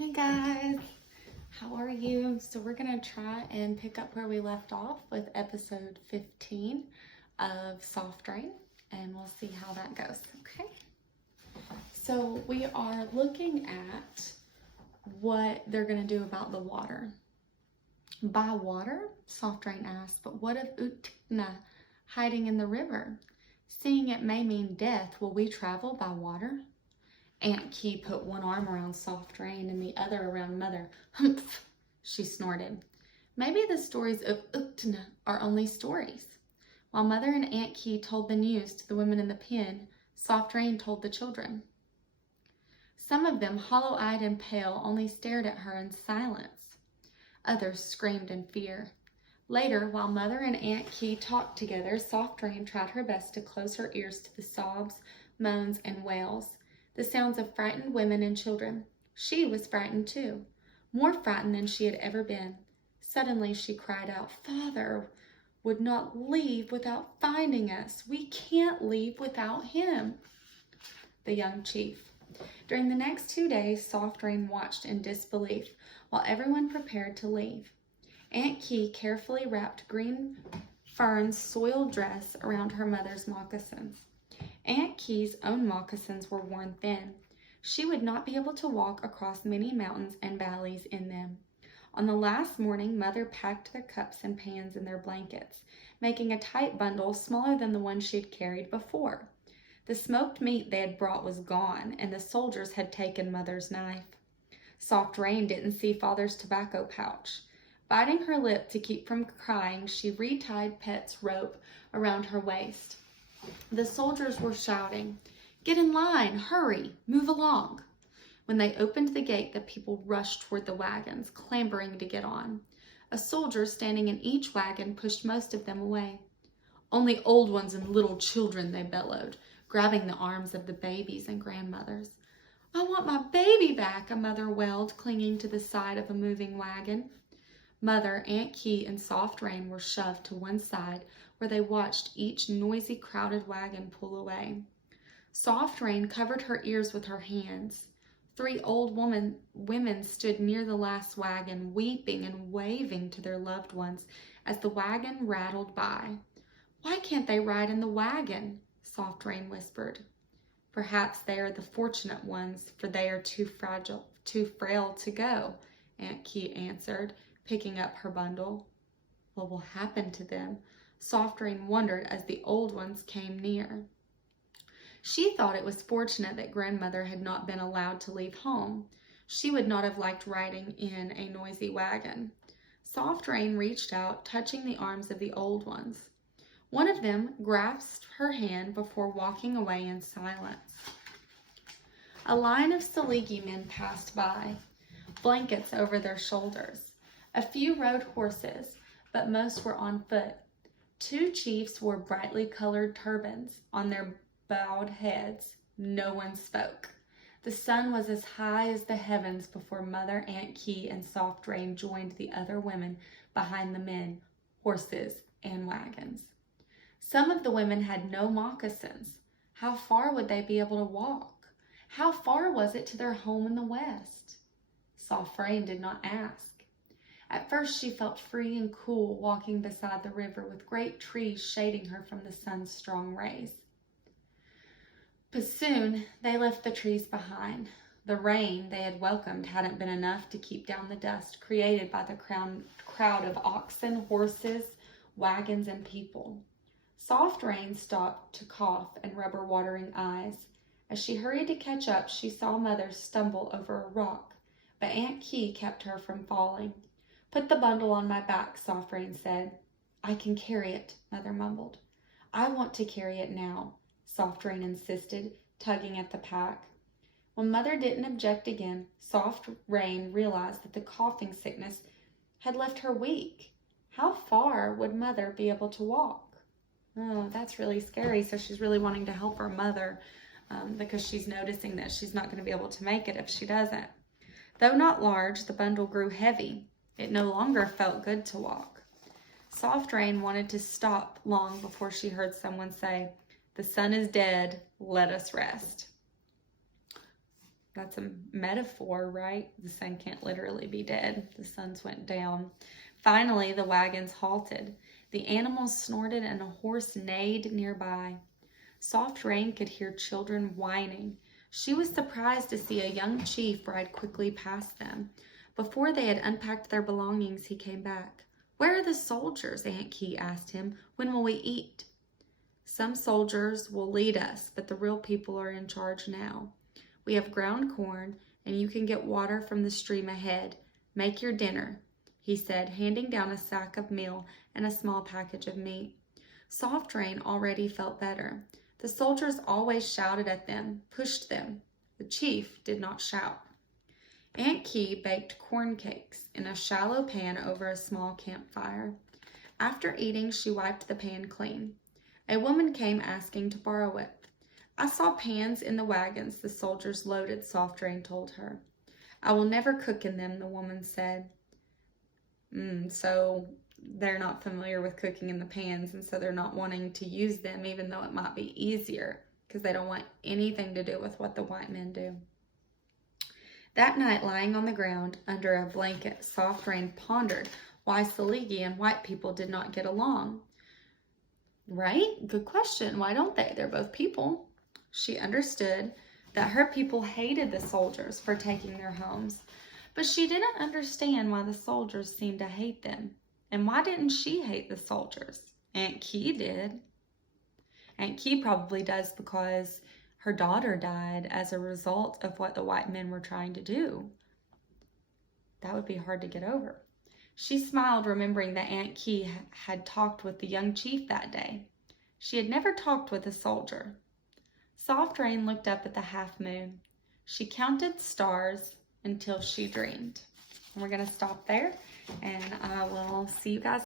Hey guys, how are you? So we're gonna try and pick up where we left off with episode 15 of Soft Rain, and we'll see how that goes, okay? So we are looking at what they're gonna do about the water. By water? Soft Rain asked, but what of Utna hiding in the river? Seeing it may mean death, will we travel by water? Aunt Key put one arm around Soft Rain and the other around Mother. Humph, she snorted. Maybe the stories of Uktana are only stories. While Mother and Aunt Key told the news to the women in the pen, Soft Rain told the children. Some of them, hollow-eyed and pale, only stared at her in silence. Others screamed in fear. Later, while Mother and Aunt Key talked together, Soft Rain tried her best to close her ears to the sobs, moans, and wails. The sounds of frightened women and children. She was frightened too, more frightened than she had ever been. Suddenly she cried out, Father would not leave without finding us. We can't leave without him. The young chief. During the next 2 days, Soft Rain watched in disbelief while everyone prepared to leave. Aunt Key carefully wrapped green fern's soiled dress around her mother's moccasins. Aunt Key's own moccasins were worn thin. She would not be able to walk across many mountains and valleys in them. On the last morning, Mother packed their cups and pans in their blankets, making a tight bundle smaller than the one she had carried before. The smoked meat they had brought was gone, and the soldiers had taken Mother's knife. Soft Rain didn't see Father's tobacco pouch. Biting her lip to keep from crying, she retied Pet's rope around her waist. The soldiers were shouting, Get in line, hurry, move along. When they opened the gate, the people rushed toward the wagons, clambering to get on. A soldier standing in each wagon pushed most of them away. Only old ones and little children, they bellowed, grabbing the arms of the babies and grandmothers. I want my baby back, a mother wailed, clinging to the side of a moving wagon. Mother, Aunt Key, and Soft Rain were shoved to one side, where they watched each noisy, crowded wagon pull away. Soft Rain covered her ears with her hands. 3 old women stood near the last wagon, weeping and waving to their loved ones as the wagon rattled by. Why can't they ride in the wagon? Soft Rain whispered. Perhaps they are the fortunate ones, for they are too frail to go, Aunt Key answered, picking up her bundle. What will happen to them? Soft Rain wondered as the old ones came near. She thought it was fortunate that Grandmother had not been allowed to leave home. She would not have liked riding in a noisy wagon. Soft Rain reached out, touching the arms of the old ones. One of them grasped her hand before walking away in silence. A line of Saligi men passed by, blankets over their shoulders. A few rode horses, but most were on foot. 2 chiefs wore brightly colored turbans on their bowed heads. No one spoke. The sun was as high as the heavens before Mother, Aunt Key, and Soft Rain joined the other women behind the men, horses, and wagons. Some of the women had no moccasins. How far would they be able to walk? How far was it to their home in the west? Soft Rain did not ask. At first she felt free and cool walking beside the river with great trees shading her from the sun's strong rays. But soon they left the trees behind. The rain they had welcomed hadn't been enough to keep down the dust created by the crowd of oxen, horses, wagons, and people. Soft Rain stopped to cough and rub her watering eyes. As she hurried to catch up, she saw Mother stumble over a rock, but Aunt Key kept her from falling. Put the bundle on my back, Soft Rain said. I can carry it, Mother mumbled. I want to carry it now, Soft Rain insisted, tugging at the pack. When Mother didn't object again, Soft Rain realized that the coughing sickness had left her weak. How far would Mother be able to walk? Oh, that's really scary. So she's really wanting to help her mother because she's noticing that she's not going to be able to make it if she doesn't. Though not large, the bundle grew heavy. It no longer felt good to walk. Soft Rain wanted to stop long before she heard someone say, The sun is dead, let us rest. that's a metaphor, right? The sun can't literally be dead. The suns went down. Finally, the wagons halted. The animals snorted and a horse neighed nearby. Soft Rain could hear children whining. She was surprised to see a young chief ride quickly past them. Before they had unpacked their belongings, he came back. "Where are the soldiers?" Aunt Key asked him. "When will we eat?" "Some soldiers will lead us, but the real people are in charge now. We have ground corn, and you can get water from the stream ahead. Make your dinner," he said, handing down a sack of meal and a small package of meat. Soft Rain already felt better. The soldiers always shouted at them, pushed them. The chief did not shout. Aunt Key baked corn cakes in a shallow pan over a small campfire. After eating, she wiped the pan clean. A woman came asking to borrow it. "I saw pans in the wagons the soldiers loaded," Soft Rain told her. "I will never cook in them," the woman said. So they're not familiar with cooking in the pans, and so they're not wanting to use them, even though it might be easier, because they don't want anything to do with what the white men do. That night, lying on the ground under a blanket, Soft Rain pondered why Saligi and white people did not get along. Right? Good question. Why don't they? They're both people. She understood that her people hated the soldiers for taking their homes, but she didn't understand why the soldiers seemed to hate them. And why didn't she hate the soldiers? Aunt Key did. Aunt Key probably does because her daughter died as a result of what the white men were trying to do. That would be hard to get over. She smiled, remembering that Aunt Key had talked with the young chief that day. She had never talked with a soldier. Soft Rain looked up at the half moon. She counted stars until she dreamed. And we're going to stop there, and I will see you guys